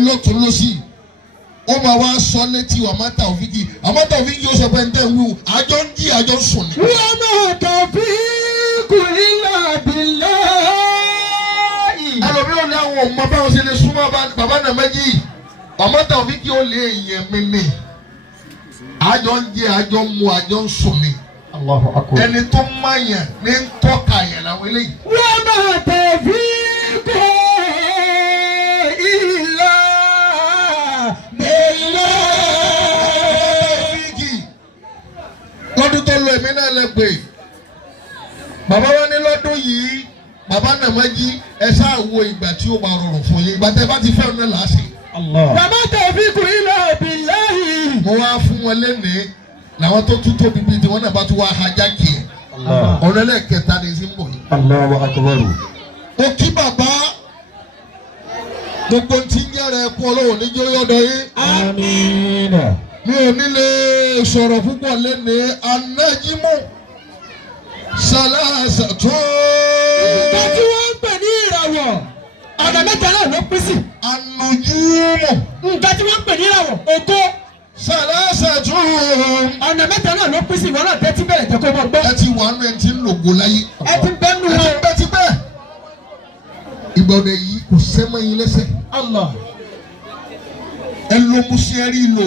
mi lọ́tún lọ́sì ó máa wá sọ létí àmọ́ Taofiki ó sọ pé ń tẹ̀ wú àjọ ń jí àjọ ń sùn ni. wọ́n máa Tawfiqu illa billahi. ẹlòmíràn ní àwọn ọmọ báwọn ṣe lè súnmọ́ bàbá náà méjì àmọ́ Taofiki ó lè yẹ mí ni àjọ ń jí àjọ ń mu àjọ ń sùn ni. Allahu akbar. ẹni tó máa yàn ní ń tọ́ka yẹn làwọn eléyìí. wọ́n máa Tawfiqu illa billahi. lọ́dún tó lọ èmi náà lẹ́gbẹ̀ẹ́ bàbá wa ní lọ́dún yìí bàbá náà máa jí ẹ ṣáà wo ìgbà tí ó máa rọrùn fún yín ìgbà tẹ́ bá ti fẹ́ ọ̀nà làásì. bàbá Tawfiqu illa billahi. mo wá fún wọn lénìí làwọn tó tún tóbi bíi tiwọn náà bá tún wá hajá kì í ọ̀rọ̀ ẹlẹ́kẹta ni sí ń bọ̀ yìí. Allahu akbar. ó kí bàbá gbogbo tí ń yára ẹkún ọlọ́wọ́ níjó yọ̀dọ̀ yín. Amina. mi ò ní lè sọ̀rọ̀ púpọ̀ lénìí anájímù sàlásàtò. nǹkan tí wọ́n ń pè ní ìràwọ̀ ọ̀nà mẹ́ta náà ló pín sí. ànùjúmù nǹkan tí wọ́n ń pè ní ìràwọ̀ ògo sàlásàtò. ọ̀nà mẹ́ta náà ló pín sí. ìwọ náà tẹ́tí bẹ̀rẹ̀ tẹ́kọ̀ bọ́ gbọ́. ẹ ti wà nù ẹ ti ń lògbò láyé. ẹ ti bẹ́ nu ẹ wọn. ti bẹ́ ti bẹ́. ìgbọ̀dọ̀ yìí kò sẹ́mọ́ yín lẹ́sẹ̀. Allah. ẹ lo musiẹ́rì lò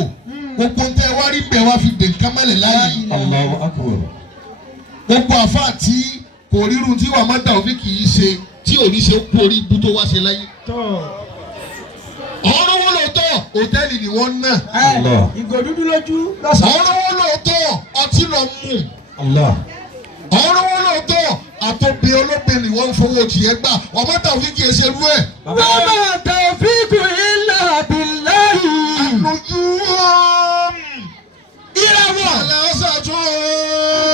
gbogbo ń tẹ́ wá rí bẹ́ẹ̀ wá fi dè kámẹ́lẹ̀ láyé. Allahu akbar. gbogbo àfa tí kò rírun tí wàá má Taofiki yìí ṣe tí ò ní ṣe kú orí ibú tó wá ṣe láyé. ọ̀rọ̀ wọn lóòótọ́ hòtẹ́ẹ̀lì ni wọ́n ná. ìgò dúdú lójú lọ́sàn-án. ọ̀rọ̀ wọn lóòótọ́ ọtí lọ mú. ọ̀rọ̀ wọn lóòótọ́ àtọ̀bí olóbìnrin wọ́n ń fowó tiẹ̀ gbà ọmọ Taofiki ẹ̀ ṣe rú ẹ̀. wọ́n máa Tawfiqu illa billahi. àlùjù ìràwọ̀ aláṣàtò.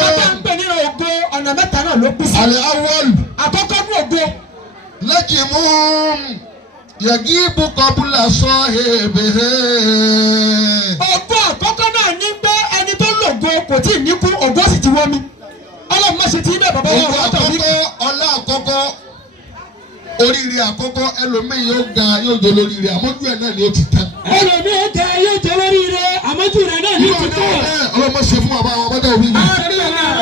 bàbá ń pè ní ògo ọ̀nà mẹ́ta náà ló pín sí. àlẹ́ awọ́lù àkọ́kọ́ ní ògo. lẹ́jìmú yàgìbù kọ́bùlà sọ èbèrè. ògo àkọ́kọ́ náà ní pé ẹni tó lògo kò tí ì ní kú ògo sì ti wọ́n mi. ọlọ́run má ṣe ti ibẹ̀ bàbá wọn ògo wọ́n Taofiki. àkọ́kọ́ ọlá àkọ́kọ́ oríire àkọ́kọ́ ẹlòmíì yóò ga yóò jọ lóríire àmọ́jú ẹ̀ náà ni ó ti tán. ẹlòmí ó tẹ yóò jẹ lórí rẹ àmọ́jú rẹ náà ní ti tó. ọlọ́mọ ṣe fún bàbá àwọn ọmọdé òbí mi.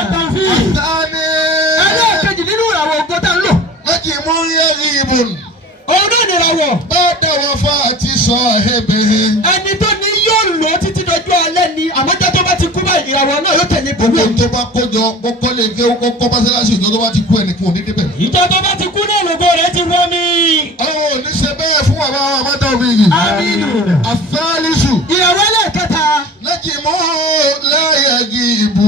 àtàní. ẹlẹ́ẹ̀kejì nínú ìràwọ̀ ògo tá ń lò. lẹ́jìmú yàgìbù òun náà ní ìràwọ̀. bá dáwọ́ fún àti sọ èbèrè. ẹni tó ní yóò lò ó títí dọjọ́ alẹ́ ni àmọ́jọ́ tó bá ti kú báyìí ìràwọ̀ náà yóò tẹ̀lé pẹ̀lú gbogbo ẹ̀. tó bá kójọ kọ́kọ́ lè ké kọ́kọ́ mọ́sálásí ìjọ tó bá ti kú ẹnìkan òní débẹ̀. ìjọ tó bá ti kú náà lògo rẹ ti wọ́n mi. àwọn ò ní ṣe bẹ́ẹ̀ fún bàbá àwọn ọmọdé òbí yìí. Aminu. àfẹ́lísù. ìràwọ̀ ẹlẹ́ẹ̀kẹta. lẹ́jìmú láyàgìbù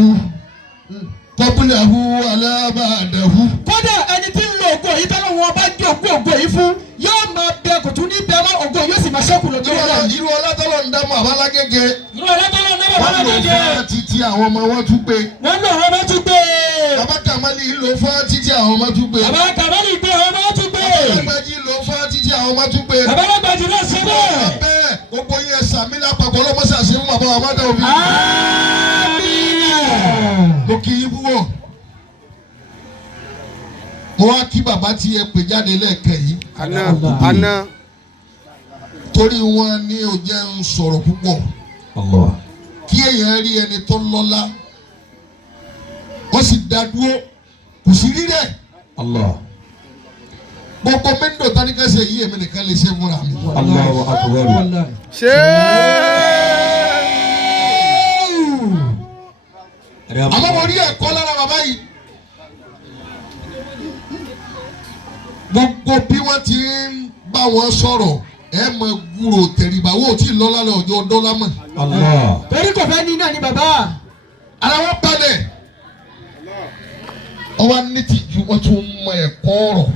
kọ́bùlàhù alábàdàhù. kódà ẹni tí ń lo ògo yìí tọ́lọ́ wọn bá jẹ́ ògo yìí fún yóò máa bẹ kò tún ní bẹ mọ́ ògo yóò sì máa ṣẹ́kù lójú ọ̀la. irú ọlátọ́lọ́ ń dámọ̀ àbálágége. ìlú ọlọ́tọ́lọ́ náà bàbá wọ́n lò lọ́jọ́. fún títí àwọn ọmọ wọn tún gbé. wọ́n lò wọ́n bá tún gbé. bàbá Kàmálì lò fún títí àwọn ọmọ tún gbé. bàbá Kàmálì gbé wọ́n bá tún gbé. bàbá Lágbájí lò fún títí àwọn ọmọ tún gbé. bàbá Lágbájí náà ṣe bẹ́ẹ̀. bẹ́ẹ̀ gbogbo yẹn sàmì lápapọ̀ ọlọ́mọṣàṣe fún bàbá wa mọ́tò òbí. Àmín. mo kì í búwọ̀. mo wá kí bàbá tí ẹ pè jáde lẹ́ẹ̀kẹ́ yìí. Àná. torí wọn ní ó jẹ́ ń sọ̀rọ̀ púpọ̀. kí èèyàn rí ẹni tó lọ́lá wọ́n sì dá dúró kò sí rí rẹ̀. gbogbo mẹ́ńdọ̀ tánikẹ́sẹ̀ yìí èmi nìkan lè ṣe fúnra mi. Ṣé. àmọ́ mo rí ẹ̀kọ́ lára bàbá yìí. gbogbo bí wọ́n ti ń bá wọn sọ̀rọ̀ ẹ mọ gbúrò tẹ̀rìbà wo tí lọ́lá lọ ọjọ́ dọ́là mọ̀. torí kò fẹ́ ní náà ni bàbá. ara wọn balẹ̀ ọwọ́ ní tìjú wọ́n tún mọ ẹ̀kọ́ ọ̀rọ̀.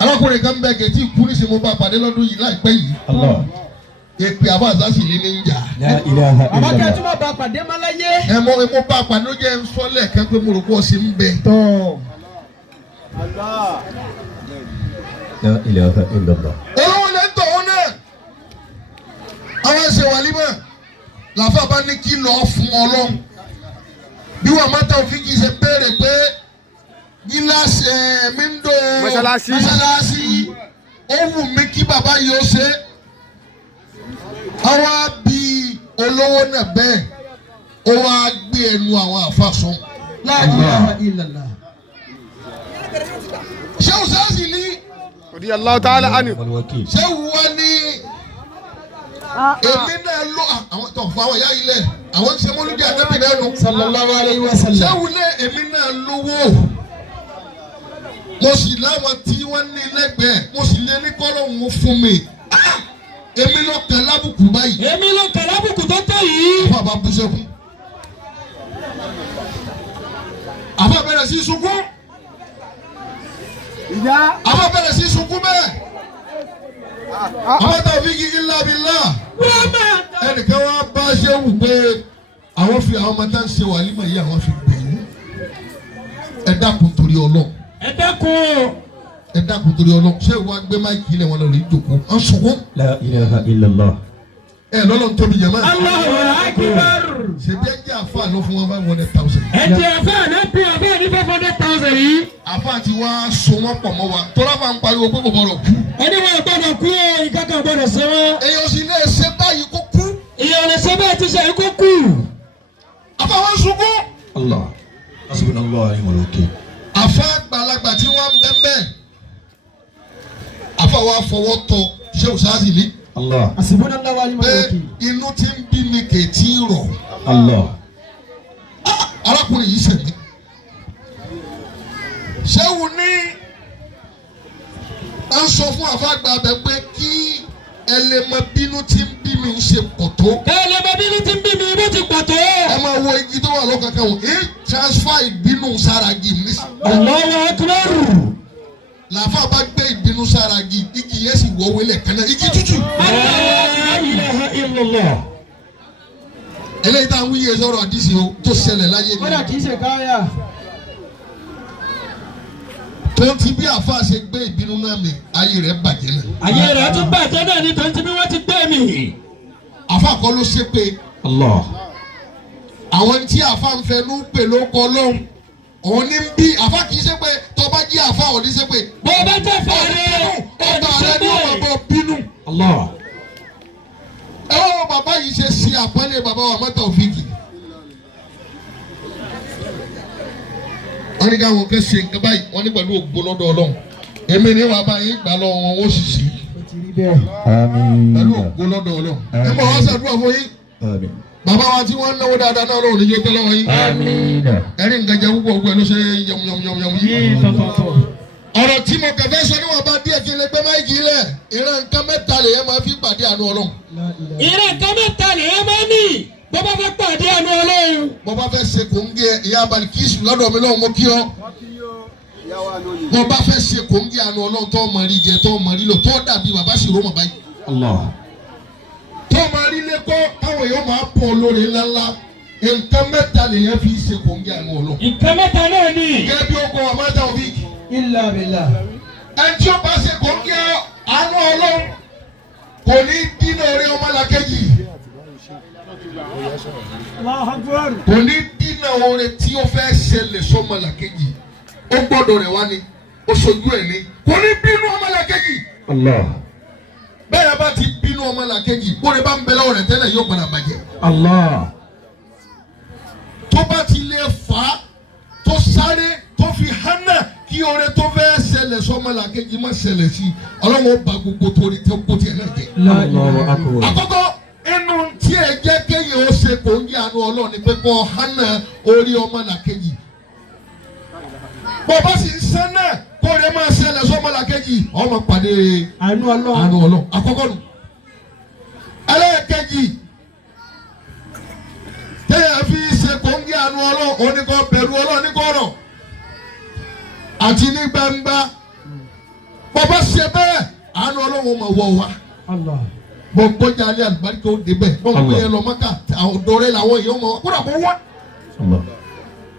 arákùnrin kan bẹ gẹ̀ẹ́tì ikú ní sinmi bá pàdé lọ́dún yìí láìpẹ́ yìí. èpè àbá àzásì yìí ní ń jà. bàbá kẹ́ ẹ tún bá pàdé má láyé. ẹ mọ bá pàdé ló jẹ́ ń sọ́lẹ̀ kẹ́kẹ́ mo rò pọ̀ sí ń bẹ. olówó lè ń tọ̀ wọn náà àwọn ẹsẹ̀ wàlímọ̀ làfà bá ní kí lọ́ọ́ fún ọlọ́run bí wàá má Taofiki ṣe béèrè pé gíláàsì míndò Mọ́ṣáláṣí ó wù mí kí bàbá yìí ó ṣe àwa bí olówó náà bẹ́ẹ̀ ó wá gbé ẹnu àwọn àfàsọ. La ilaha illallah. ṣé o sáàsì ní. Radiyallahu ta'ala anhu. ṣé wọ́n ní èmi náà lọ àwọn tó fún àwọn ìyá ilẹ̀ àwọn ń ṣe mọ́lúdì àdébì náà nù. Sallallahu alayhi wa sallam. ṣé wọ́n ní èmi náà lówó mo sì láwọn tí wọ́n ní lẹ́gbẹ̀ẹ́ mo sì lé ní kọ́lọ́hún fún mi èmi ló kàn lábùkù báyìí. èmi ló kàn lábùkù tó tẹ̀ yìí. àfa bá bú sẹ́kún àfa bẹ̀rẹ̀ sí sunkún àfa bẹ̀rẹ̀ sí sunkún bẹ́ẹ̀ àfa tawfiki illa billah ẹnìkan wá bá ṣéwù pé àwọn fi àwọn ọmọ tá ń ṣe wàlímà yìí àwọn fi gbẹ̀yìn ẹ dákun torí Ọlọ́run. ẹ dákun. ẹ dákun torí Ọlọ́run ṣé ìwà gbé máìkì ilẹ̀ wọn lọ rí ìjòkó ń sunkún. La ilaha illallah. ẹ lọ́lọ́ tóbi jẹ́ máa. Allahu akbar. ṣèbí ẹ jẹ́ àfa ló fún wọn 500,000. ẹ jẹ́ àfa náà bí àfa ní 500,000 yìí. àfa ti wá so wọn pọ̀ mọ́ wa tọ́lá máa ń pariwo pé kò gbọ́dọ̀ kú. ẹni wọn gbọ́dọ̀ kú o ìkankan gbọ́dọ̀ ṣe wọn. èèyàn sì lè ṣe báyìí kó kú. èèyàn lè ṣe bẹ́ẹ̀ ti ṣe é kó kú. àfa wọn sunkún. Allah. Hasbunallahu wa ni'mal wakeel. àfa àgbàlagbà tí wọ́n ń bẹ́ẹ̀ àfa wa fọwọ́ tọ ṣé o sáà sì ní. Allah. Hasbunallahu wa ni'mal pé wakeel. inú ti ń bí mi kè tí ì rọ̀. Allah. arákùnrin yìí sẹ̀mí. ṣéwù ní à ń sọ fún àfa àgbà bẹ pé kí ẹlẹ́mọ bínú ti ń bí mi ń ṣe pọ̀ tó. ẹlẹ́mọ bínú ti ń bí mi bó ti pọ̀ tó. ẹ máa wo igi tó wà lọ́kàkàn wò é transfer ìbínú sára igi mi. Allahu akbar. làáfà bá gbé ìbínú sára igi yẹn sì wọ́ wẹ́lẹ̀ kan náà igi tútù. La ilaha illallah. eléyìí tá à ń wíyè sọ̀rọ̀ àdìsí o tó ṣẹlẹ̀ láyé ni. kódà kì í ṣe káyà. tó ti bí àfa ṣe gbé ìbínú náà mi ayé rẹ̀ bàjẹ́ náà. ayé rẹ̀ tún bàjẹ́ náà ní tó ń ti bí wọ́n ti gbé mi. àfa kọ́ ló ṣe pé Allah. àwọn tí àfa ń fẹnu pè ló kọ́ lóhùn òun ní bí àfa kì í ṣe pé tọ́ba jí àfa ò ní ṣe pé. bó bá jẹ́ fàárẹ̀ ọba rẹ ní ọmọ bọ bínú. Allah. ẹ wọ́n bàbá yìí ṣe ṣe àpọ́nlé bàbá wa mọ́tò òfìkì. wọ́n ní káwọn kẹ́ ṣe nǹkan báyìí wọ́n ní pẹ̀lú ògbó lọ́dọ̀ Ọlọ́run èmi ní wàá bá yín gbà lọ́wọ́ wọn ó sì sí. Àmín. pẹ̀lú ògbó lọ́dọ̀ Ọlọ́run. ẹ bọ̀ wá ṣàdúrà fún yín. Àmín. bàbá wa tí wọ́n ń náwó dáadáa náà lọ́wọ́ níjó tẹ́lẹ̀ wọ́n yín. Àmín. ẹ̀rí nǹkan jẹ́ púpọ̀ gbẹ ló ṣe yọmuyọmuyọmu yìí. ọ̀rọ̀ tí mo kẹfẹ́ sọ níwọ̀n bá díẹ̀ kí n lè gbé máìkì lẹ̀ ìran nǹkan mẹ́ta lè yẹ máa fi pàdé àánú Ọlọ́run. ìran nǹkan mẹ́ta lè yẹ máa ní bó bá fẹ́ pàdé àánú Ọlọ́run. mo bá fẹ́ ṣe kòńgẹ́ ìyá Balikísù lọ́dọ̀ mi lọ́wọ́ mo kí ọ. mo bá fẹ́ ṣe kòńgẹ́ àánú Ọlọ́run tó ọmọ rí jẹ tó ọmọ rí lò tó dàbí bàbá sì rómọ báyìí. Allah. tó ọmọ rí lẹ́kọ́ táwọn èèyàn máa pọ̀ lórí ńláńlá nǹkan mẹ́ta lè yẹ fi ṣe kòńgẹ́ àánú Ọlọ́run. nǹkan mẹ́ta náà ni. gẹ́gẹ́ bí ó kọ́ àmọ́tà òbí. illa billah. ẹni tí ó bá ṣe kòńgẹ́ àánú Ọlọ́run kò ní dínà orí ọmọlàkejì. kò ní dínà oore tí ó fẹ́ ṣẹlẹ̀ sọmọlàkejì ó gbọ́dọ̀ rẹ̀ wá ni ó ṣojú ẹ̀ ní kò ní bínú ọmọlàkejì. Allah. bẹ́ẹ̀ bá ti bínú ọmọlàkejì bóre bá ń bẹ lọ́wọ́ rẹ̀ tẹ́lẹ̀ yóò padà bàjẹ́. Allah. tó bá ti lè fà á tó sáré tó fi hánà kí oore tó fẹ́ ṣẹlẹ̀ sọmọlàkejì má ṣẹlẹ̀ sí Ọlọ́run ó ba gbogbo torí tó kó tiẹ̀ náà jẹ́. Allahu akbar. àkọ́kọ́ inú tí ẹ jẹ́ kéèyàn ó ṣe kò ń yí àánú Ọlọ́run ni pé kó hánà orí ọmọlàkejì. bọ́ bá sì ń sẹ́ náà kó rẹ máa ṣẹlẹ̀ sọmọlàkejì ọmọ pàdé àánú Ọlọ́run. àánú Ọlọ́run àkọ́kọ́ nù. ẹlẹ́ẹ̀kejì téèyàn fi ṣe kò ń yí àánú Ọlọ́run oníkọ́ bẹ̀rù Ọlọ́run níkọ̀ọ̀rọ̀ àti ní gbangba bọ́ bá ṣe bẹ́ẹ̀ àánú Ọlọ́run máa wọ̀ wá. Allah. gbogbo jalè àlùbáríkà ó débẹ̀ gbogbo yẹn lọ mọ́kà ọ̀dọ́rẹ́ làwọn èèyàn mọ̀ kódà kó wá Allah.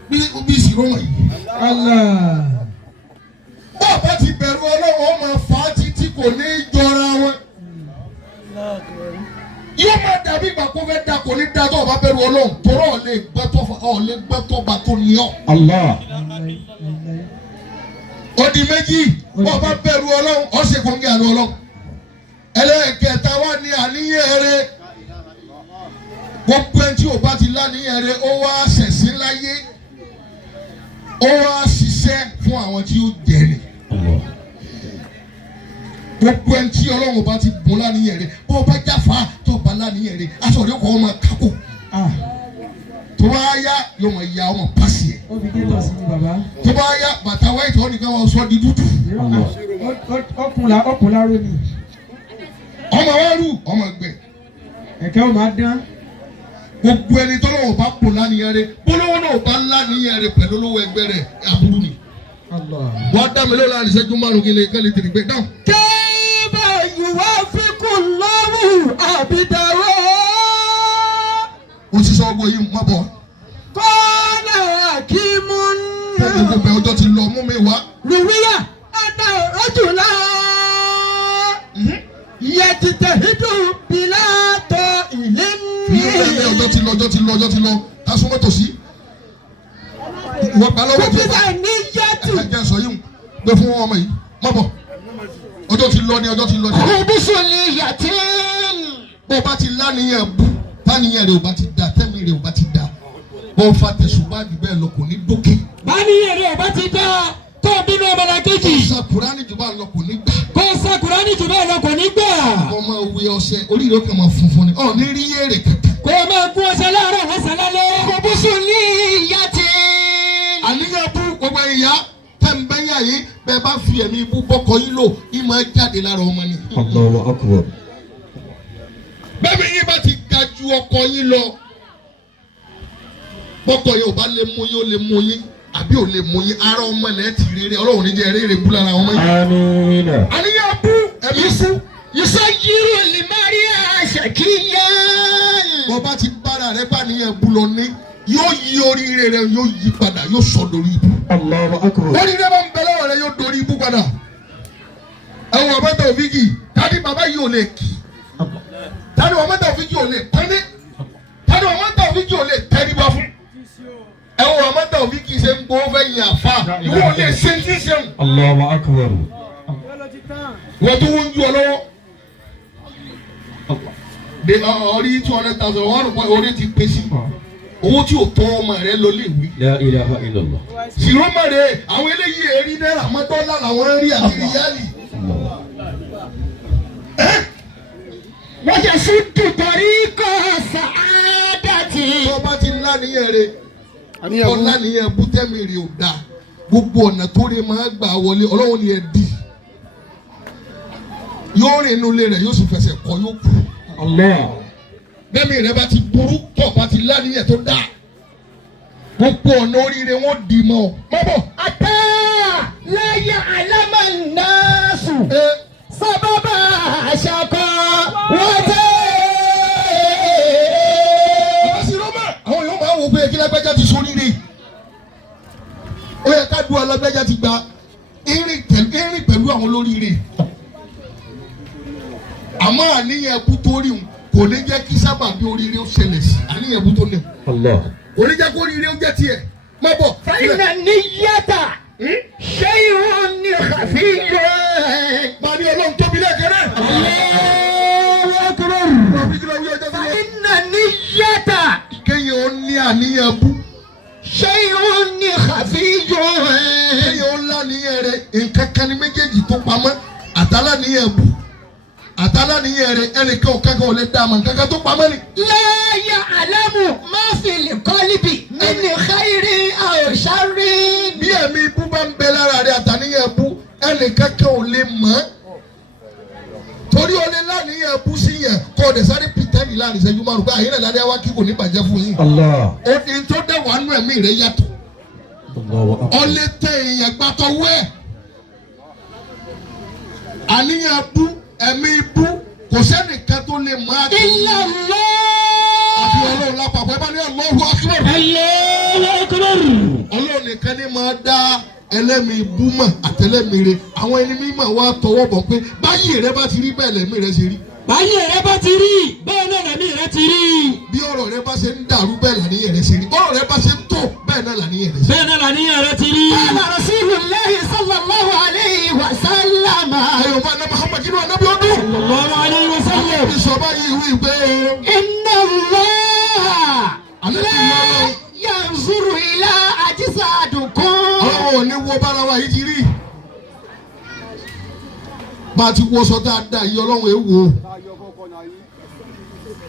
bí ìṣirò wọ̀nyí. Allah. bó o bá ti bẹ̀rù Ọlọ́run ó máa fà á títí kò ní í jọra wọn. yóò máa dàbí ìgbà kó fẹ́ da kò ní da tó o bá bẹ̀rù Ọlọ́run tọ́rọ̀ ọ̀ lè gbẹ́tọ́ bá tó ní ọ́. Allah. ó di méjì wọ́n bá bẹ̀rù ọlọ́run ó ṣe kóńgé àná ọlọ́run. ẹlẹ́ẹ̀kẹta wá ní àníyàn rẹ gbogbo ẹni tí o bá ti láníyàn rẹ ó wá ṣẹ̀sín láyé ó wá ṣiṣẹ́ fún àwọn tí ó jẹ̀rẹ̀. gbogbo ẹni tí ọlọ́run bá ti bùn láníyàn rẹ bó bá jáfa tó bá láníyàn rẹ aṣọ rẹ kọ́ ọmọ kákò tó bá yá yóò mọ̀ ya ọmọ pàṣẹ ẹ̀. tó bá yá bàtà wáìtì wọn nìkan wọn sọ di dúdú. ọkùnrin láró ni. ọmọ wa rú ọmọ gbẹ. ẹ̀kẹ́ ò máa dán. gbogbo ẹni tó lọ́wọ́ bá pò lánìyàn rẹ bólówó náà bá lánìyàn rẹ pẹ̀lú olówó ẹgbẹ́ rẹ aburú ni. wọ́n dá mi lọ́la àdìsẹ́jú márùn kí lè kẹ́lẹ́ tèrè gbé dáhùn. kẹ́ẹ̀bà ìwà fíkùn lọ́rùn àbídàrọ́. ó ti sọ ọgbọ yìí mọ́ bọ̀. kọ́lá kìmù fún gbogbo bẹ́ẹ̀ ọjọ́ ti lọ mú mi wá. rìwíyà ẹ̀dá ọ̀jùlá. yẹtìtẹ̀ hídù bìlà tọ̀ ilé mi. ọjọ́ ti lọ kásùmọ́ tòsí. wọ́n gbà lọ́wọ́ tó bá ẹ̀jẹ̀ sọ yìí gbé fún ọmọ yìí mọ́ bọ̀. ọjọ́ ti lọ ni. kùbùsùn ni yàtí. bó bá ti lánìyàn bú báníyàn rẹ̀ ò bá ti da tẹ́mi rẹ̀ ò bá ti da bó fa tẹ̀sùbá jù bẹ́ẹ̀ lọ kò ní dókè. báníyàn rẹ̀ ò bá ti da tó bínú ọmọdé kejì. kò sa Kùránì jù bá lọ kò ní gbà. kò sa Kùránì jù bẹ́ẹ̀ lọ kò ní gbà. ọmọ òwe ọ̀sẹ̀ oríire ó kàn máa funfun ni ọ̀ ní rí yéèrè kankan. kò máa gún ọṣẹ láàárọ̀ lọ́sàn-án lálẹ́. kùbùsùn ní yàtí. àníyàn bú gbogbo ìyá tẹ̀m̀bẹ́yà yìí bẹ́ẹ̀ bá fi ẹ̀mí ibú bọ́kọ yín lò ìmọ̀ jáde lára ọmọ ni. Allahu akbar. bẹ́ẹ̀ mi yín bá ti ga ju ọkọ yín lọ bọ́kọ yín ò bá lè mú yín ó lè mú yín àbí ò lè mú yín ara ọmọ ẹ̀ ti rere ọlọ́run ní jẹ́ rere bú lára ọmọ yín. Àmín. àníyàn bú ẹ̀mí bú. yíṣọ́ yírò lè má rí àṣàkíyá. bọ́ bá ti bára rẹ bá níyàn bú lọ ní yóò yí oríire rẹ yóò yí padà yóò sọ dorí ibú. Allahu akbar. oríire bá ń bẹ lọ́wọ́ rẹ yóò dorí ibú padà. ẹ̀wọ̀n ọ̀bẹ Taofiki tàbí bàbá yìí ò lè kì tàbí ọmọ Taofiki ò lè tẹ́lẹ̀ tàbí ọmọ Taofiki ò lè tẹ́lẹ̀ fún. ẹ̀wọ̀n ọmọ Taofiki ṣe ń gbọ́ fẹ́ yin àfa ìwọ ò lè ṣe ní ṣeun. Allahu akbar. wọ́n tó ń ju ọ lọ́wọ́. de ọrí 200,000 wọ́n rò pé orí ti pè sí owó tí o tọ́ ọmọ rẹ lọ léwu. La ilaha illallah. sìrọ́mọ rẹ àwọn eléyìí èrí náírà mọ́ dọ́là làwọn rí àti ríyálì. wọ́n jẹ́ sùdù torí kọ́ sàádàtì. tó bá ti láníyàn rẹ tó láníyàn bútẹ́mì rẹ ò dáa gbogbo ọ̀nà tó rẹ máa gbà wọlé ọlọ́run ni ẹ dì yóò rìn inú ilé rẹ yóò sì fẹsẹ̀ kọ yóò kú. Allah. bẹ́ẹ̀ni rẹ bá ti burú tó bá ti láníyàn tó dáa gbogbo ọ̀nà oríire wọn dì mọ́ ọ. mọ́bọ̀. àtà láyé alámọ̀nàṣù sábàbà àṣàkọ wọ́n tẹ́. àwọn yóò máa wò pé kí lágbájá ti sórí rè ó yẹ ká dúró alágbájá ti gba irin pẹ̀lú àwọn olóríire àmọ́ àníyàn ẹkú tó rí kò ní jẹ́ kí sábà bí oríire ó ṣẹlẹ̀ sí àníyàn ẹkú tó ní Allah. kò ní jẹ́ kó oríire ó jẹ́ tiẹ̀ má bọ̀. fàyínà níyàtà ṣé ìwọ̀n ní àfihàn. máa ní ọlọ́run tóbi lẹ́kẹ̀rẹ́. fàyínà níyàtà. kéèyàn ó ní àníyàn bú. ṣé ìwọ̀n ní àfihàn. kéèyàn ó láníyàn rẹ nǹkan kan ní méjèèjì tó pamọ́ àtàláníyàn bú àtàláníyàn rẹ ẹnìkan ò kankan ò lè dá àmọ́ nǹkan kan tó pamọ́ ni. láyà alámù máa fi lè kọ́líbì nínú káyìrì àwòṣárí. bí ẹ̀mí ibú bá ń bẹ lára rẹ àtàníyàn bú ẹnìkan kan ò lè mọ̀ torí o lè láníyàn bú sí yẹn kọ́ ọ̀dẹ̀ sáré pìtẹ́ẹ̀nì láàrin ìṣẹ́jú márùn-ún pé àyìnlẹ̀ lálẹ́ wá kí kò ní bàjẹ́ fún yín. Allah. òní tó dẹ̀ wà nù ẹ̀mí rẹ yàtọ̀ Allahu akbar. ọ̀lẹ́ tẹ èèyàn gbàtọ̀ wẹ̀ àníyàn bú ẹ̀mí bú kò sẹ́nìkan tó lè máa dé. ilẹ̀ lọ́. àfi ọlọ́run lápapọ̀ ẹ bá ní Allahu Akbar. Allahu Akbar. ọlọ́run nìkan ní máa dá ẹlẹ́mìí bú mọ̀ àtẹlẹ́mìí rẹ àwọn ẹni mímọ̀ wá tọwọ́ bọ̀ pé báyìí rẹ bá ti rí bẹ́ẹ̀ lẹ́mìí rẹ ṣe rí. báyìí rẹ bá ti rí bẹ́ẹ̀ náà lẹ́mìí rẹ ti rí. bí ọ̀rọ̀ rẹ bá ṣe ń dàrú bẹ́ẹ̀ làníyàn rẹ ṣe rí bọ́rọ̀ rẹ bá ṣe ń tò bẹ́ẹ̀ bẹ́ẹ̀ náà làníyàn rẹ̀. bẹ́ẹ̀ náà làníyàn rẹ̀ ti rí. قال رسول الله صلى الله عليه وسلم Yorùbá náà Muhammad kí ló wà nábì ọdún. sallallahu alayhi wa sallam. Ìsọ̀bá yìí wí pé إن الله لا ينظر إلى أجسادكم ọlọ́wọ́ ò ní wo bára wa yìí ti rí. Bá a ti wọṣọ dáadáa yìí ọlọ́run èèwò.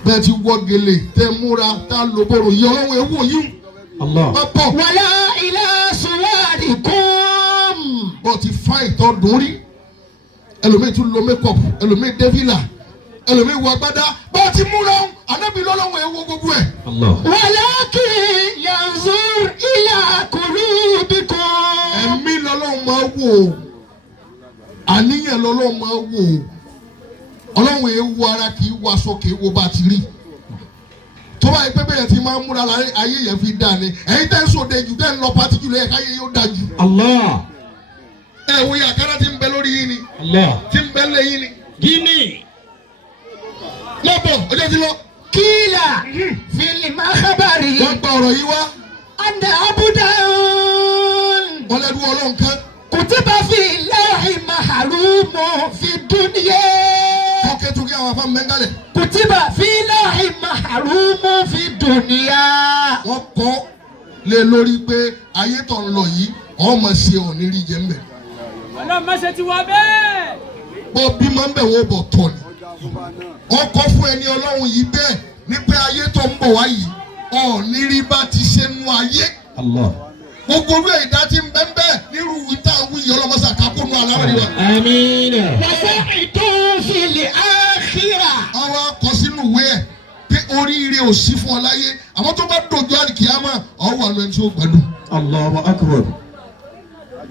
Bẹ́ẹ̀ ti wọ gèlè tẹ́ múra tá a lò bọ̀rọ̀ yìí ọlọ́run èèwò yìí. Allah. Má bọ̀. ولا إلى صوركم Bọ́ ti fa ìtọ́ dùn rí. Ẹlòmíì tún lo mékọ̀pù, ẹlòmíì dé fìlà, ẹlòmíì wọ agbádá. Bá a ti múra ànábì lọ́lọ́run èèwò gbogbo ẹ̀. Allah. ولكن ينظر إلى قلوبكم Ẹ̀mí lọ́lọ́run máa wò ó. Àníyàn lọ́lọ́run máa wò ó. Ọlọ́run èèwò ara kì í wọ aṣọ kì í wo bá a ti rí. Tó bá yẹ pé bẹ́ẹ̀ ti máa ń múra láyé ayé yẹn fi dà ní. Ẹ̀yin tẹ́ ń sòde jù tẹ́ ń lọ pátí jù lẹ́yìn káyé yóò dà jù. Allah. Ẹ wo yàkárá tí ń bẹ lórí yín ni, Allah. tí ń bẹ lẹ́yìn ni. gíní. Lọ́bọ̀ ọjọ́ ti lọ. قيل في المخبر Wọ́n gba ọ̀rọ̀ yìí wá. أن عبدا Wọ́n lẹ́nu ọlọ́run kan. كتب في اللوح محروم في الدنيا Fọ́kẹ́ tún kí àwọn afá mẹ́ngàlẹ̀. كتب في لوح محروم في الدنيا Wọ́n kọ́ lé lórí pé ayé tó ń lọ yìí ọmọ ṣe ò ní rí jẹ mbẹ. ọlọ́mọ ṣe ti wá bẹ́ẹ̀. Bọ́ bí máa ń bẹ̀ wọ́n bọ̀ tọ̀ ni. Wọ́n kọ́ fún ẹni ọlọ́run yìí bẹ́ẹ̀ ní pé ayé tó ń bọ̀ wá yìí ọ̀ ní rí bá ti ṣe nu ayé. Allah. Gbogbo olú ẹ̀dá tí ń bẹ́ẹ̀ bẹ́ẹ̀ nírú ìta àwọn ìyá ọlọ́mọṣà kápónú aláwọ̀ ni wa. amiina. وسعدوا في الآخرة Ọwọ́ akọ sínú ìwé ẹ̀ pé oríire ò sí fún ọ láyé àmọ́ tó bá dojú àlìkìyámà ọwọ́ àlọ́ ẹni tí ó gbádùn. Allahu akbar.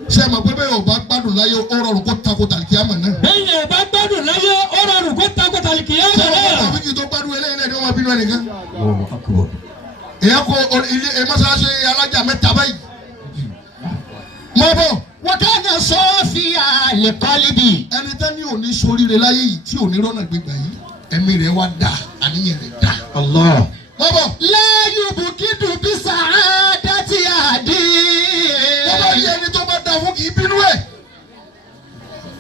Ṣé ẹ mọ̀ pé bẹ́ẹ̀ ọba gbádùn láyé ó rọrùn kó takò tàlìkìyámà náà. bẹ́ẹ̀ni ò bá gbádùn láyé ó rọrùn kó takò tàlìkìyà Ṣé ọba náà. tàbí kí tó gbádùn eléyìí náà ni wọ́n máa bínú ẹnìkan? Allahu akbar. Èyàn kọ ilé mọ́sálásí alájà mẹ́ta báyìí. Mọ̀ bọ̀ وكان صافيا القلب ẹni tẹ́ ní òní soríire láyé yìí tí òní rọ́nà gbégbá yìí ẹ̀mí rẹ̀ wá dà àníyàn rẹ̀ dà. Allah. Mọ̀ bọ̀ لا يبكت بسعادة wọ́n bá yẹ أهله ẹni tó bá dà fún kì í bínú ẹ̀.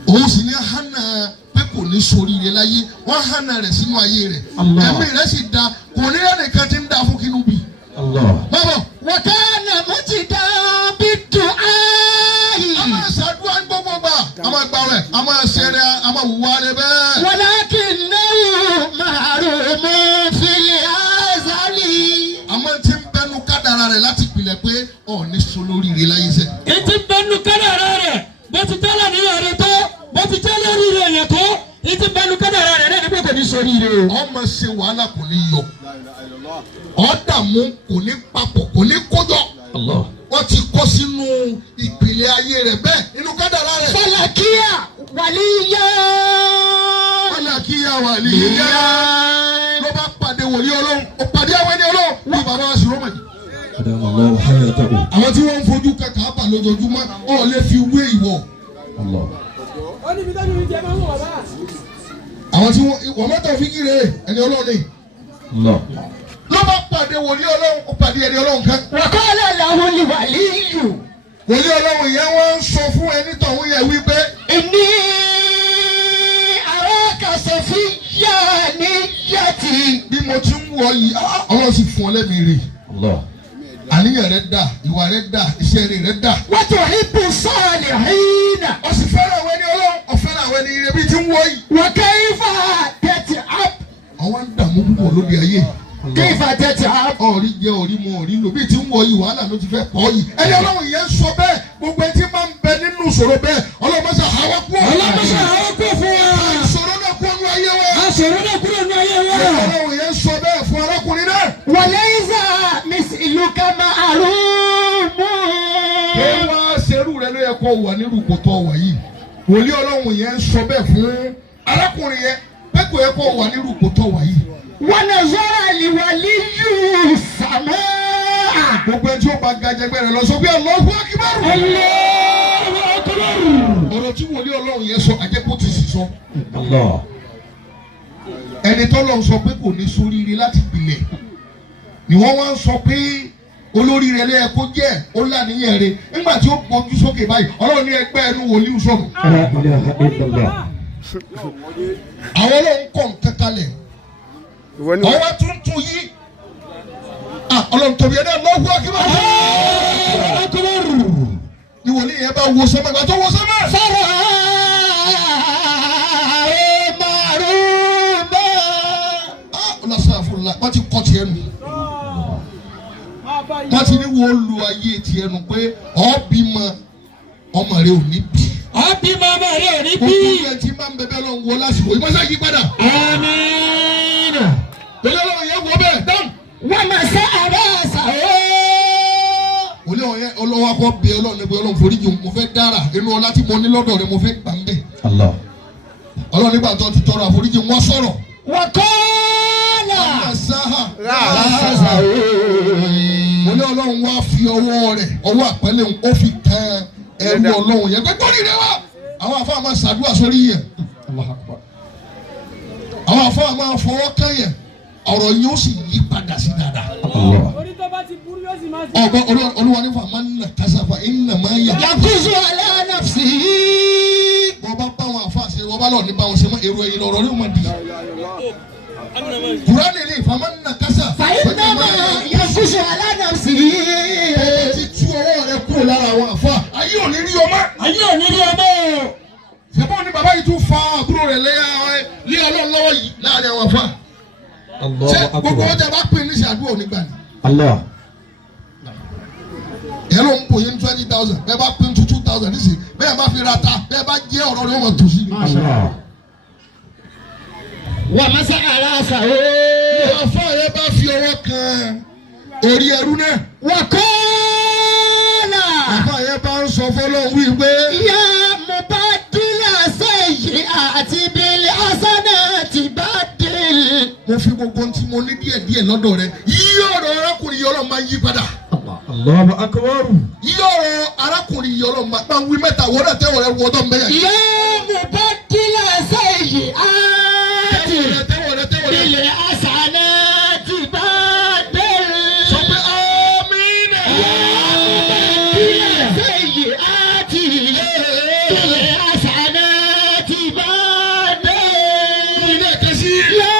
Òun sì ní hànà pé kò ní soríire láyé wọ́n hànà rẹ̀ sínú ayé rẹ̀. Allah. Ẹ̀mí rẹ̀ sì dà kò ní ẹnìkan tí ń dà fún kínú bì. Allah. Mọ̀ bọ̀ وكان مجدا بالدعاء a máa ṣàdúrà ní gbogbo gbà a máa gbà rẹ̀ a máa ṣe rẹ̀ a máa wùwà rẹ̀ bẹ́ẹ̀. ولكنه محروم في الأزل Àmọ́ tí ń bẹnu kádàrà rẹ̀ láti pilẹ̀ pé ọ̀ ní solóríire láyé sẹ́. ètí bẹnu kádàrá rẹ̀ bó ti tẹ́lẹ̀ níyàn rẹ̀ tó bó ti tẹ́lẹ̀ rí rẹ̀ yẹn tó ètí bẹnu kádàrá rẹ̀ náà ní pé kò ní sórí rẹ̀. Ọmọ ṣe wàhálà kò ní yọ. Ọ̀dààmú kò ní papọ̀ kò ní kójọ. Allah. Wọ́n ti kọ́ sínú ìpìlẹ̀ ayé rẹ̀ bẹ́ẹ̀ nínú kádàrà rẹ̀. فلكيا وليا Wọ́n lè kí ìyá wà ní ìyá. Ló bá pàdé wòlíì Ọlọ́run. Ó pàdé àwọn ẹni Ọlọ́run. Bí bàbá wa sì rọ́mọ̀ yìí. Adam Allah hayatahu. Àwọn tí wọ́n ń fojú kẹ̀kẹ́ àbà lójoojúmọ́ ọ̀ lè fi wé ìwọ̀. Allah. Àwọn tí wọ́n mọ́tò fi kíre ẹni Ọlọ́run ni. Allah. Ló bá pàdé wòlíì Ọlọ́run. Ó pàdé ẹni Ọlọ́run kan. وقال له الولي Wòlíì Ọlọ́run yẹn wọ́n ń sọ fún ẹni tọ̀hún yẹn wípé إني أراك صفيا نيتي bí mo ti ń wọ yìí Ọlọ́run sì fún ọ lẹ́mìí rè. Allah. Àníyàn rẹ̀ dà, ìwà rẹ̀ dà, iṣẹ́ rẹ̀ dà. وتحب الصالحين Ó sì fẹ́ràn àwọn ẹni Ọlọ́run, ó fẹ́ràn àwọn ẹni ire bí ti ń wọ yìí. وكيف تتعب Àwọn ń dààmú púpọ̀ lóde ayé. كيف تتعب Ọ̀rí jẹ ọ̀rí mu ọ̀rí lò bí ti ń wọ yìí wàhálà ló ti fẹ́ pọ̀ yìí. Ẹni Ọlọ́run yẹn sọ bẹ́ẹ̀ gbogbo ẹni tí máa ń bẹ nínú ìṣòro bẹ́ẹ̀ ọlọ́mọṣà àwa kú. ọlọ́mọṣẹ́ àwọn kò fún wa. Ìṣòro náà kú ọ̀nù ayé wa. aṣòro náà kúrò ní ayé wa. Ọlọ́run yẹn sọ bẹ́ẹ̀ fún arákùnrin náà. وليس مثلك معروم Pé wá ṣerú rẹ ló yẹ kó wà nírú kòtò wà yìí. Wòlíì Ọlọ́run yẹn sọ bẹ́ẹ̀ fún arákùnrin yẹn pé kò yẹ kó wà nírú kòtò wà yìí. ونظر الولي السماء Gbogbo ẹni tí ó bá ga jẹgbẹ́ rẹ lọ sọ pé Allahu Akbar. الله أكبر Ọ̀rọ̀ tí wòlíì Ọlọ́run yẹn sọ àjẹkù ti sì sọ. Allah. Ẹni tọ́lọ́run sọ pé kò ní sóríire láti pilẹ̀ ni wọ́n wá ń sọ pé olórí rẹ̀ lẹ́yìn kó jẹ́ ó lánìyàn rẹ̀ nígbà tí ó gbójú sókè báyìí ọlọ́run ní ẹgbẹ́ ẹnu wòlíì sọ̀rọ̀. La ilaha illallah. àwọn ọlọ́run kọ̀ nǹkan kalẹ̀ ọwọ́ tuntun yìí ọlọ́run tóbi ẹ̀dá lọ́wọ́ akíbáyé ni wòlíì yẹn bá wo sọ́mọ́ ìgbà tó wo sọ́mọ́. sọ̀rọ̀ màrúbà. ọlọ́sàfùlà wọ́n ti kọ́ tiẹ̀ nù wọ́n ti ní wo lu ayé tiẹ̀ nù pé ọ̀bímọ ọmọ rẹ ò ní bí. ọbímọ ọmọ rẹ ò ní bí. gbogbo ẹ̀ tí máa ń bẹ̀bẹ̀ lọ́n wọ lásìkò ìmọ̀sá yí padà. àmín. pẹ̀lú ọlọ́run yẹn wọ bẹ́ẹ̀ dáhùn. wọ́n máa ṣe àárẹ̀ ṣàwọ́. olè ọ̀yẹ́ ọlọ́wọ́ akọ bẹ ọlọ́run ní pé ọlọ́run foríjì mo fẹ́ dára inú ọlá tí mo ní lọ́dọ̀ rẹ mo fẹ́ gbà ń bẹ̀. Allah. ọlọ́run nígbà tó ti tọrọ àforíjì wọ́n sọ̀rọ̀. wọ́n kọ́ọ̀lá. mo ní ọlọ́run wá fi ọwọ́ rẹ̀ ọwọ́ àpẹẹlẹ ó fi kan ẹrú ọlọ́run yẹn pé torí rẹ wá àwọn afọ àmà ṣàdúrà sórí yẹn àwọn afọ àmà fọwọ́ kàn yẹn ọ̀rọ̀ yìí ó sì yí padà sí dáadáa. ọgbọ́n olúwa ní fàmà nà kásáfà iná máa yà. yakuzu ala nafsi. wọ́n bá bá wọn àfa àṣẹ wọ́n bá lọ ní bá wọn ṣe mọ́ èrò ẹ̀yìn lọ́rọ̀ ní wọn di. Kùránì ní fàmà nà kásá. fàyínà máa yakuzu ala nafsi. ti tú ọwọ́ rẹ kúrò lára àwọn àfa ayé ò ní rí ọmọ. ayé ò ní rí ọmọ. ṣùgbọ́n ní bàbá yìí tún fa àbúrò rẹ̀ lé ọlọ́run lọ́wọ́ yìí láàrin àwọn àfa. ṣé gbogbo ọjà bá pè ní ṣàdúrà onígbà ni. Allah. ẹ ló ń bò yín 20,000 bẹ́ẹ̀ bá pín 2,000 nísìnyí bẹ́ẹ̀ bá fi ra ta bẹ́ẹ̀ bá jẹ́ ọ̀rọ̀ rẹ̀ wọ́n tó sí. Allah. wọ́n máa ṣe àárẹ̀ ṣàwọ́. àfa rẹ̀ bá fi ọwọ́ kan orí ẹrú náà. wọ́n kọ́ọ̀lá. àfa yẹn bá ń sọ fọlọ́run wí pé. yá mo bá dúró sẹ́yìn àti bílẹ̀ ọ̀sánà ti bá dé. mo fi gbogbo ohun tí mo ní díẹ̀díẹ̀ lọ́dọ̀ rẹ̀ yí ọ̀rọ̀ arákùnrin yìí ọlọ́run máa yí padà. Allahu akbar. yí ọ̀rọ̀ arákùnrin yìí ọlọ́run máa wí mẹ́ta wọ́n náà tẹ́wọ̀ rẹ̀ wọ́n tó ń bẹ́yà. yá mo bá dúró sẹ́yìn àti tẹ́wọ̀ rẹ̀ bílẹ̀ ọ̀sánà ti bá dé. sọ pé àmín. bílẹ̀ sẹ́yìn àti bílẹ̀ ọ̀sánà ti bá dé. ilé kẹsí. yá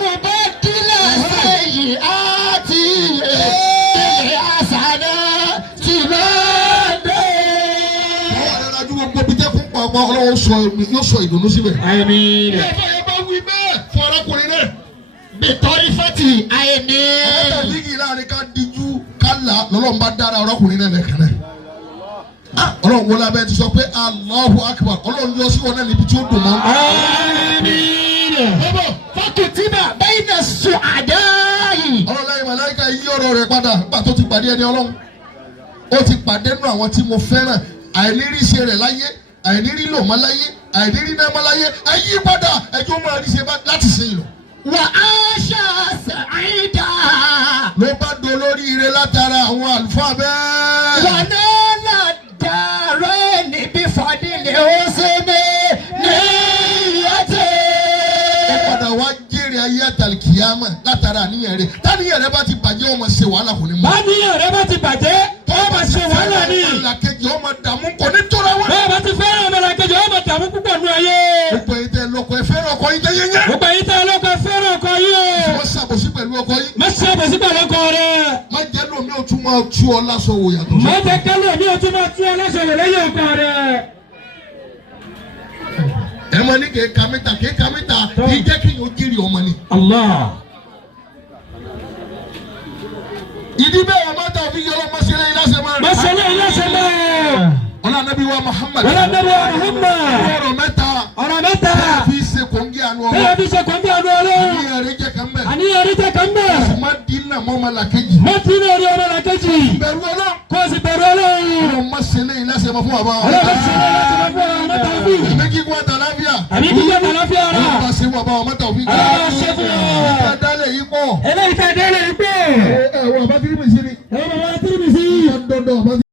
mo bá dúró sẹ́yìn àti bílẹ̀ ọ̀sánà ti bá dé. àwọn ará ju gbogbo bí tẹ́kùn pàápàá ọlọ́run yóò sọ ìdùnnú síbẹ̀. àmín. ilé ẹ̀fọ́ yẹn bá wí bẹ́ẹ̀ fún arákùnrin náà. bìtọ́rí fẹ́tì àìní. ọ̀tá dígì láàrin ká díjú ká là lọ́lọ́run bá dára arákùnrin náà lẹ́kàn náà. ọlọ́run wọlé abẹ́ ti sọ pé Allahu Akbar ọlọ́run yọ sí wọn náà níbi tí ó dùn mọ́. àmín. fakutiba bayna su'ada'i. ọlọ́run láyé màláíkà yí ọ̀rọ̀ rẹ̀ padà nígbà tó ti pàdé ẹni ọlọ́run. ó ti pàdé nù àwọn tí mo fẹ́ràn àìnírí ṣe rẹ̀ láyé àìnírí lò mọ́ láyé àìnírí náà mọ́ láyé ẹ yí padà ẹjọ́ máa rí ṣe láti ṣe ìlọ. wa asha sa'ida. ló bá dolórí ire látara àwọn àlùfáà bẹ́ẹ̀. wa nala darayni bi fadli husni niyyati. ó padà wá jèrè ayé àtàlìkìyàmọ̀ látara àníyàn rẹ̀ táníyàn rẹ̀ bá ti bàjẹ́ ọmọ ṣe wàhálà kò ní mọ̀. báníyàn rẹ bá ti bàjẹ́ tó bá ṣe wàhálà ní. ọmọlàkejì ọmọ dààmú kò ní tóra wọn. bẹ́ẹ̀ bá ti fẹ́ràn ọmọlàkejì ó máa dààmú púpọ̀ nù ayé. gbogbo ẹ̀yin tẹ́ lọ́kọ ẹ fẹ́ràn ọkọ yín jẹ́yẹ́yẹ́. gbogbo èyí tẹ́ ọlọ́kọ fẹ́ràn ọkọ yìí o. wọ́n ṣàbòsí pẹ̀lú ọkọ yín. má ṣe àbòsí pẹ̀lú ọkọ rẹ. má jẹ́ lómi ò tún máa tú ọ lásán wò yàtọ̀. má jẹ́ kẹ́lẹ́ mi ò tún máa tún ẹlẹ́sẹ̀ rẹ̀ lẹ́yìn ọkọ rẹ. ẹ máa ní kéka mẹ́ta kì í jẹ́ kí yóò jírí ọmọ ni. Allah. ìdí bẹ́ẹ̀ ọmọ tó fi yọ ọmọ sílẹ̀ yìí lásẹ̀ máa má ṣe lẹ́yìn lẹ́sẹ̀ náà. ọlá nàbí wa Muhammad. wọ́n lọ́dọ̀ bí wọ́n Muhammad. ọ̀rọ̀ mẹ́ta. ọ̀rọ̀ mẹ́ta. fi ṣe kòńgé àánú ọmọ. bẹ́ẹ̀ bí ṣe kọ́ńtà àánú ọlọ́run. àníyàn rẹ̀ jẹ́ kan bẹ́ẹ̀. àníyàn rí tẹ̀ kàn bẹ́ẹ̀. má dín náà mọ́ ọmọ làkejì. má ti ní orí ọmọlàkejì. bẹ̀rù ọlọ́run. kó o sì bẹ̀rù ọlọ́run. ọmọ sílẹ̀ yìí lásẹ̀ máa fún wa bá wa. ọlọ́run ṣe é láti máa fún ọ̀rọ̀ mẹ́ta òbí. àbí kíkún àtàláfíà. àbí kíkẹ́ àtàláfíà rà. ọlọ́run bá ṣe wà bá wa mẹ́ta òbí. ọlọ́run